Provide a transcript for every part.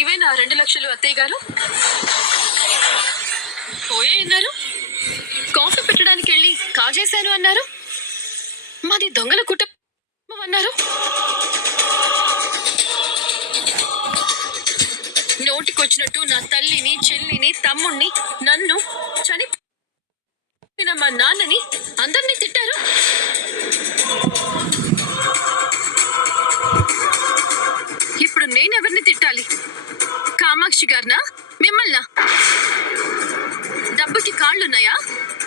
ఇవేనా 2 లక్షలు అత్తయ్య గారు? పోయే అన్నారు, కాఫీ పెట్టడానికి వెళ్ళి కాజేశాను అన్నారు, మాది దొంగల కుటుంబం అన్నారు. నోటికొచ్చినట్టు నా తల్లిని, చెల్లిని, తమ్ముణ్ణి, నన్ను, చనిపోయిన మా నాన్నని అందరినీ తిట్టారు. ఇప్పుడు నేనెవరిని తిట్టాలి? కామాక్షి గారినా, మిమ్మల్నా? డబ్బుకి కాళ్ళున్నాయా,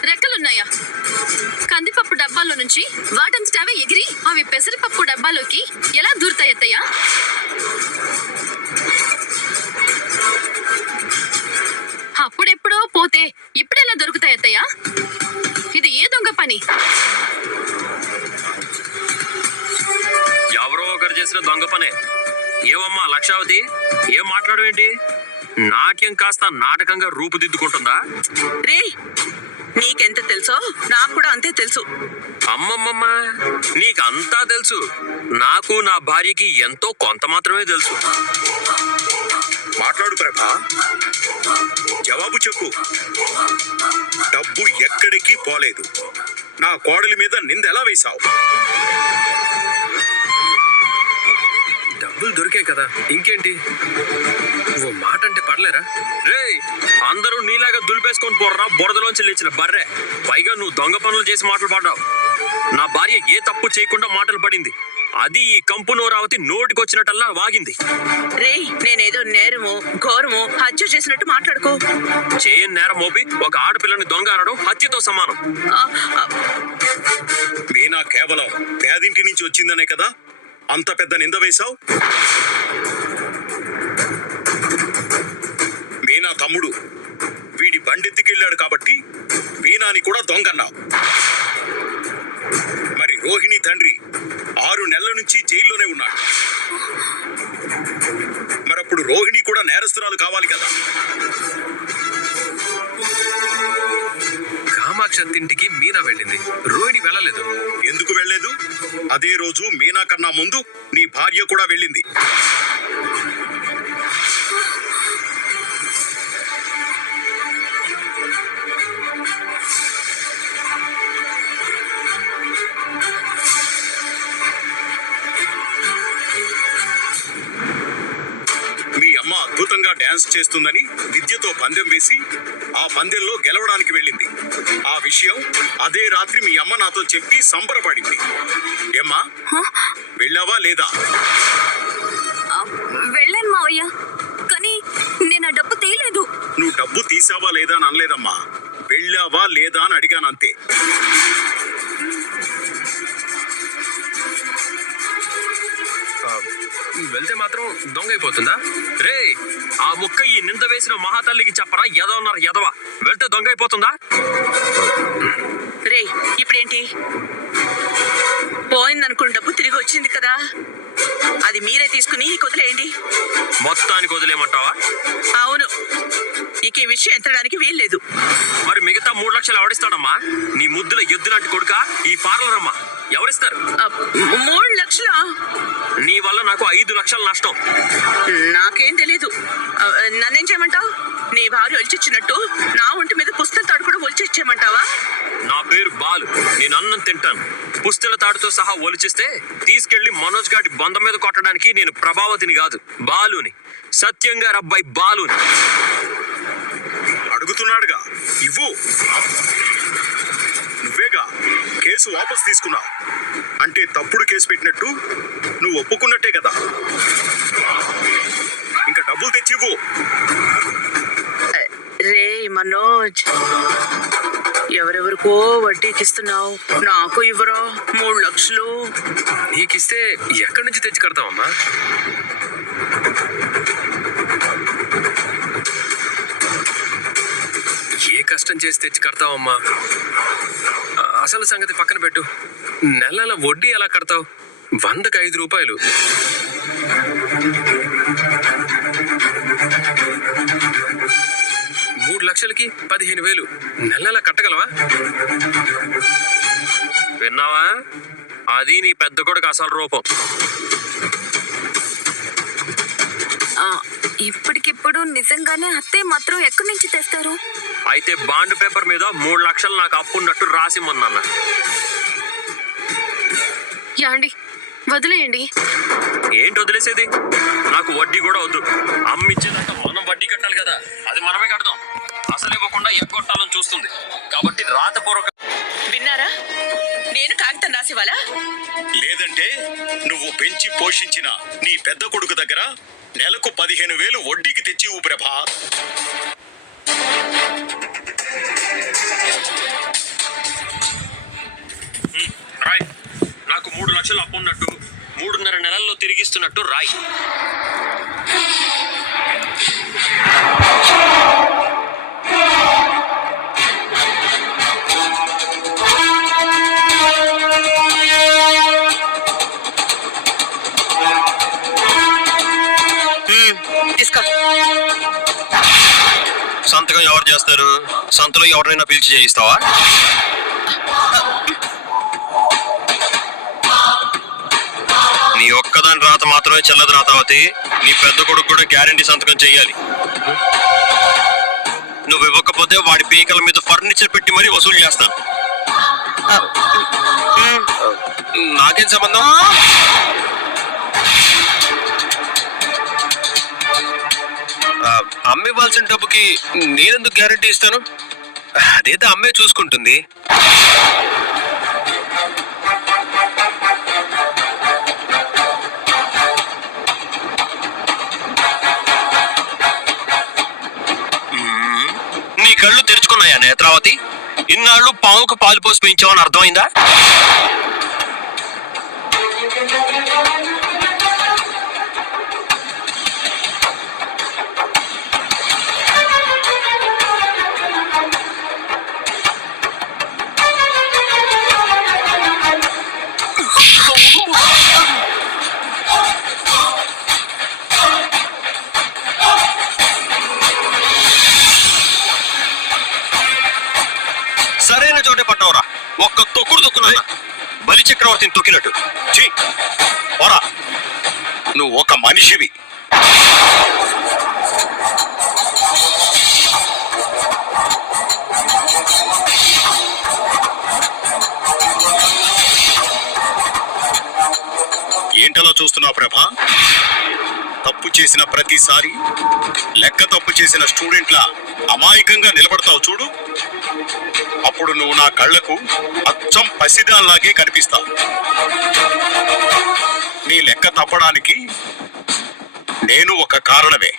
రెక్కలున్నాయా? కందిపప్పు డబ్బాలో నుంచి వాటంతటావే ఎగిరి అవి పెసరపప్పు డబ్బాలోకి ఎలా దూరుతాయి అత్తయ్య? అప్పుడెప్పుడో పోతే ఇప్పుడెలా దొరుకుతాయి అత్తయ్య? ఇది ఏ దొంగ పని? ఎవరో ఒకరు చేసిన దొంగ పనే. ఏవమ్మా లక్షావతి, ఏం మాట్లాడవేంటి? నాట్యం కాస్త నాటకంగా రూపుదిద్దుకుంటుందా? రే, నీకెంత తెలుసో నాకు కూడా అంతే తెలుసు. అమ్మమ్మమ్మ, నీకంతా తెలుసు. నాకు నా భార్యకి ఎంతో కొంత మాత్రమే తెలుసు. మాట్లాడు ప్రభా, జవాబు చెప్పు. డబ్బు ఎక్కడికి పోలేదు. నా కోడలి మీద నిందెలా వేశావు? డబ్బులు దొరికాయి కదా, ఇంకేంటి? ఓ మాట అంటే పడలేరా? రే, అందరూ నీలాగా దులిపేసుకొని పోర్రా, బురదలోంచి లేచిన బర్రె. పైగా నువ్వు దొంగ పనులు చేసి మాటలు పడ్డావు. నా భార్య ఏ తప్పు చేయకుండా మాటలు పడింది. అది ఈ కంపు నోరావతి నోటికొచ్చినట్టల్లా వాగింది. రే, నేనేదో నేరమో ఘోరమో హత్య చేసినట్టు మాట్లాడుకో. చేయని నేరం మోపి ఒక ఆడపిల్లని దొంగ అనడం హత్యతో సమానం. మీనా కేవలం పేదింటి నుంచి వచ్చిందనే కదా అంత పెద్ద నింద వేశావు? మీనా తమ్ముడు వీడి బండెత్తికెళ్ళాడు కాబట్టి మీనాని కూడా దొంగన్నావు. మరి రోహిణి తండ్రి 6 నెలల నుంచి జైల్లోనే ఉన్నాడు. మరప్పుడు రోహిణి కూడా నేరస్తురాలు కావాలి కదా? కామాక్షి ఇంటికి మీనా వెళ్ళింది, రోహిణి వెళ్ళలేదు. ఎందుకు వెళ్ళలేదు? అదే రోజు మీనా కన్నా ముందు నీ భార్య కూడా వెళ్ళింది. మీ అమ్మ అద్భుతంగా డాన్స్ చేస్తుందని విద్యతో పందెం వేసి ఆ పందెంలో గెలవడానికి వెళ్ళింది. ఆ విషయం అదే రాత్రి మీ అమ్మ నాతో చెప్పి సంబరపడింది. ఏమ్మా, వెళ్ళావా లేదా? వెళ్ళాను మావయ్య, కానీ నేను ఆ డబ్బు తీయలేదు. నువ్వు డబ్బు తీసావా లేదా అని అనలేదమ్మా, వెళ్ళావా లేదా అని అడిగాను అంతే. వెళ్తే మాత్రం దొంగ అయిపోతుందా? రే, ఆ ముక్క ఈ నింద వేసిన మహాతల్లికి చెప్పరా, ఎదవన్నారు ఎదవ. వెళ్తే దొంగ అయిపోతుందా? రే, ఇప్పుడేంటి? పోయిందనుకున్న డబ్బు తిరిగి వచ్చింది కదా, అది మీరే తీసుకుని వదిలేయండి. మొత్తానికి వదిలేయమంటావా? అవును, ఇక ఈ విషయం ఎత్తడానికి వీల్లేదు. మరి మిగతా 3 లక్షలు ఎవడిస్తాడమ్మా? నీ ముద్దుల ఎద్దు లాంటి కొడుక ఈ పార్లర్ అమ్మా, ఎవరిస్తారు? 3 లక్షలా? నీ వల్ల నాకు 5 లక్షలు నష్టం. నాకేం తెలీదు. నన్నేం చేయమంటావు? నీ భార్య ఒలిచిచ్చినట్టు నా ఒంటి మీద పుస్తల తాడు కూడా ఒలిచిచ్చేయమంటావా? నా పేరు బాలు, నేను అన్నం తింటాను. పుస్తల తాడుతో సహా ఒలిచిస్తే తీసుకెళ్లి మనోజ్ గారి బొంద మీద కొట్టడానికి నేను ప్రభావతిని కాదు, బాలుని. సత్యంగా అబ్బాయి బాలుని. అడుగుతున్నాడుగా, ఇవ్వు. నువ్వేగా కేసు వాపస్ తీసుకున్నావు. అంటే తప్పుడు కేసు పెట్టినట్టు నువ్వు ఒప్పుకున్నట్టే కదా. ఇంకా డబ్బులు తెచ్చివ్వు. రే మనోజ్, ఎవరెవరికో వడ్డీకిస్తున్నావు, నాకు ఇవ్వరో 3 లక్షలు? నీకిస్తే ఎక్కడి నుంచి తెచ్చి కడతావమ్మా? ఏ కష్టం చేసి తెచ్చి కడతావమ్మా? అసలు సంగతి పక్కన పెట్టు. నెల వడ్డీ ఎలా కడతావు? 100కి 5 రూపాయలు. 3 లక్షలకి 15,000 నెల కట్టగలవా? విన్నావా? అది నీ పెద్ద కొడుకు అసలు రూపం. ఇప్పటికిప్పుడు నిజంగానే అత్తయ్య మాత్రం ఎక్కడి నుంచి తెస్తారు? అయితే బాండ్ పేపర్ మీద 3 లక్షలు నాకు అప్పు ఉన్నట్టు రాసిమ్మన్నాన్న. యాండి వదిలేయండి. ఏంటి వదిలేసేది? నాకు వడ్డీ కూడా వద్దు. అమ్మిచ్చేదాకా మనం వడ్డీ కట్టాలి కదా, అది మనమే కడదాం. అసలు ఇవ్వకుండా ఎగ్గొట్టాలని చూస్తుంది కాబట్టి రాతపూర్వక. విన్నారా? నేను కాగితం రాసివ్వాలా? లేదంటే నువ్వు పెంచి పోషించిన నీ పెద్ద కొడుకు దగ్గర నెలకు 15,000 వడ్డీకి తెచ్చి ఇవ్వు ప్రభా. రాయ్. నాకు 3 లక్షలు అప్పు ఉన్నట్టు 3.5 నెలల్లో తిరిగిస్తున్నట్టు రాయ్. తీసుకో. సంతకం ఎవరు చేస్తారు? సంతలో ఎవరినైనా పిలిచి చేయిస్తావా? నీ ఒక్కదాని రాత మాత్రమే చెల్లదు రాతావతి. నీ పెద్ద కొడుకు కూడా గ్యారెంటీ సంతకం చెయ్యాలి. నువ్వు ఇవ్వకపోతే వాడి పీకల మీద ఫర్నిచర్ పెట్టి మరీ వసూలు చేస్తాను. నాకేం సంబంధం? అమ్మ ఇవ్వాల్సిన డబ్బుకి నేనెందుకు గ్యారెంటీ ఇస్తాను? అదేదో అమ్మే చూసుకుంటుంది. నీ కళ్ళు తెరుచుకున్నాయా నేత్రావతి? ఇన్నాళ్ళు పావుకు పాలు పోసి పెంచావని అర్థమైందా? సరైన చోటే పట్టావురా. ఒక్క తొక్కుడు తొక్కున్నా బలి చక్రవర్తిని తొక్కినట్టు. ఛీ! పోరా, నువ్వు ఒక మనిషివి. ఏంటలా చూస్తున్నావు ప్రభా? తప్పు చేసిన ప్రతిసారి లెక్క తప్పు చేసిన స్టూడెంట్లా అమాయకంగా నిలబడతావు చూడు. అప్పుడు నువ్వు నా కళ్ళకు అచ్చం పసిదాల్లాగే కనిపిస్తావు. నీ లెక్క తప్పడానికి నేను ఒక కారణమే.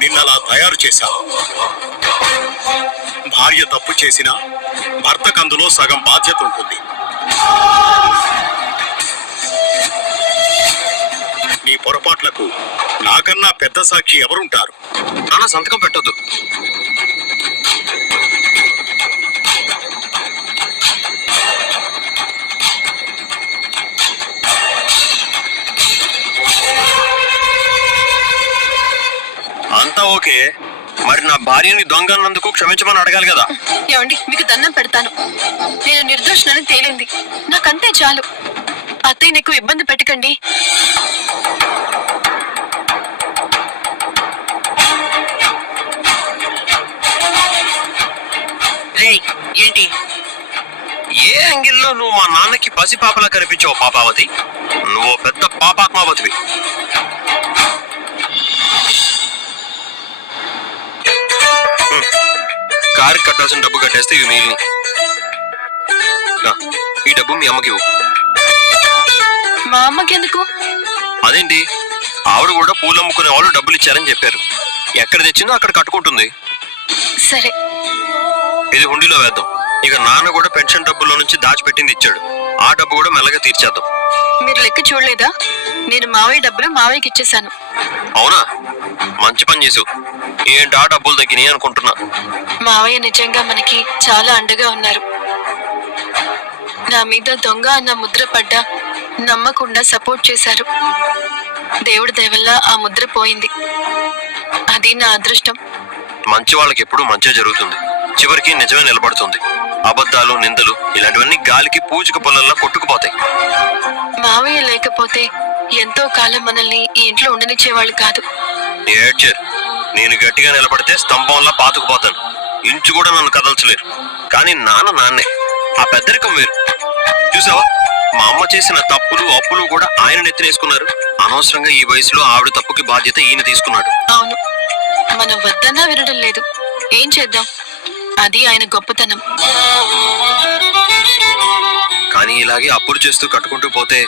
నిన్నలా తయారు చేశావు. భార్య తప్పు చేసినా భర్తకు అందులో సగం బాధ్యత ఉంటుంది. నీ పొరపాట్లకు నాకన్నా పెద్ద సాక్షి ఎవరుంటారు? నాన్న సంతకం పెట్టొద్దు. అంతా ఓకే, మరి నా భార్యని దొంగ అన్నందుకు క్షమించమని అడగాలి కదా. ఏమండి మీకు దండం పెడతాను. నేను నిర్దోషులని తేలింది. నాకంతే చాలు. అత్తయ్య నీకు ఇబ్బంది పెట్టకండి. ఏంటి? ఏ యాంగిల్లో నువ్వు మా నాన్నకి పసిపాపలా కనిపించావు పాపావతి? నువ్వు పెద్ద పాపాత్మావతివి. కారు కట్టాల్సిన డబ్బు కట్టేస్తే ఇవి మిగిలిన. ఈ డబ్బు మీ అమ్మకి ఇవ్వు. మా అమ్మకి ఎందుకు? అదేంటి, ఆవిడ కూడా పూలు అమ్ముకునే వాళ్ళు డబ్బులు ఇచ్చారని చెప్పారు. ఎక్కడ తెచ్చిందో అక్కడ కట్టుకుంటుంది. సరే, ఇది హుండీలో వేద్దాం. ఇక నాన్న కూడా పెన్షన్ డబ్బుల్లో నుంచి దాచిపెట్టింది ఇచ్చాడు. ఆ డబ్బు కూడా మెల్లగా తీర్చేద్దాం. మీరు లెక్క చూడలేదా? నేను మావయ్య డబ్బులు మావయ్యకి ఇచ్చేసాను. అవునా? మంచి పని చేసావు. ఏంటి ఆ డబ్బులు తగ్గినాయి అనుకుంటున్నా. మావయ్య నిజంగా మనకి చాలా అండగా ఉన్నారు. నా మీద దొంగ అన్న ముద్ర పడ్డా నమ్మకుండా సపోర్ట్ చేశారు. దేవుడి దయ వల్ల ఆ ముద్ర పోయింది. అది నా అదృష్టం. మంచి వాళ్ళకి ఎప్పుడూ మంచి జరుగుతుంది. చివరికి నిజమే నిలబడుతుంది. అబద్ధాలు, నిందలు ఇలాంటివన్నీ గాలికి పూచిక పొలంలా కొట్టుకుపోతాయి. మావయ్య లేకపోతే ఎంతో కాలం మనల్ని ఈ ఇంట్లో ఉండనిచ్చేవాళ్ళు కాదు. ఏడ్చారు. నేను గట్టిగా నిలబడితే స్తంభంలా పాతుకుపోతాను. ఇంచు కూడా నన్ను కదల్చలేరు. కానీ నాన్నే. ఆ పెద్దరికం వేరు. చూసావా, మా అమ్మ చేసిన తప్పులు అప్పులు కూడా ఆయన నెత్తినేసుకున్నారు. అనవసరంగా ఈ వయసులో ఆవిడ తప్పుకి బాధ్యత ఈయన తీసుకున్నాడు. అవును, మనం వద్దన్నా వినడం లేదు. ఏం చేద్దాం, అది ఆయన గొప్పతనం. కానీ ఇలాగే అప్పులు చేస్తూ కట్టుకుంటూ పోతే